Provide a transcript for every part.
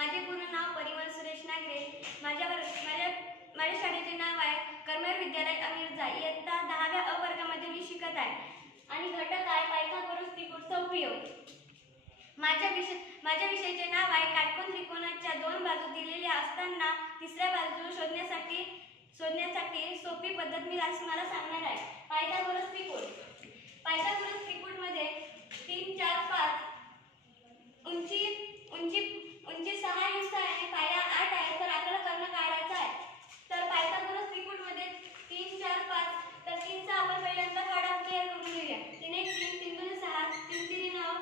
माझे पूर्ण नाव परिमल सुरेश नागरे. माझ्या शाळेचे नाव आहे कर्मवीर विद्यालय अमीरजा. इयत्ता 10व्या अ वर्गामध्ये मी शिकत आहे आणि घटक आहे पायथागोरस त्रिकोणाचा उपयोग. माझ्या विषयाचे नाव आहे काटकोन त्रिकोणाच्या दोन बाजू दिलेल्या असताना तिसऱ्या बाजू शोधण्यासाठी सोपी पद्धत मी तुम्हाला सांगणार आहे. पायथागोरस त्रिकोण. पायथागोरस त्रिकोणामध्ये 3, 4, 5 उंची 6 इंच आहे, पाया 8 आहे, तर आपल्याला कर्ण काढायचा आहे. तर पायथागोरस त्रिकोणामध्ये 3, 4, 5 तर 3 चा आपण पहिल्यांदा काढा क्लिअर करून घेऊया. 3 1 3, 3 2 6, 3 3 9,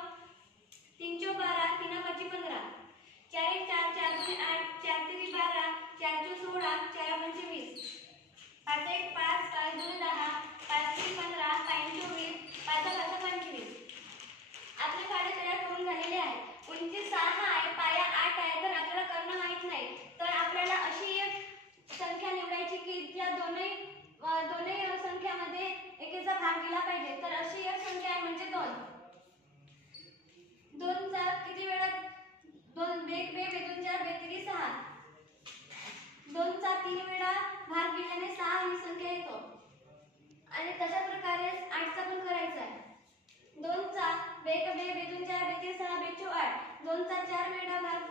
3 4 12, 3 5 15, 4 1 4, 4 2 8, 4 3 12, 4 4 16, 4 5 20, 5 1 5, 5 2 10, 5 3 15, 5 24, 5 5 25. आपले काढे तयार करून झालेले आहे. उंची 6 आहे, पाया 8 आहे, तर आपल्याला कर्ण माहित नाही. तर आपल्याला अशी एक संख्या निवडायची की ज्या दोन्ही संख्यामध्ये एकेचा भाग दिला पाहिजे. तर अशी एक संख्या आहे म्हणजे 2. 2 चा किती वेळा 2 बेक बे बेदून 4 बेत्री 6. 2 चा 3 वेळा भाग दिल्याने 6 ही संख्या येतो. आणि तशा प्रकारे 8 चा पण करायचा आहे. 2 चा बेक बे बेदून 4 बेत्री 6 बेचू 8. 2 चा 4 वेळा भाग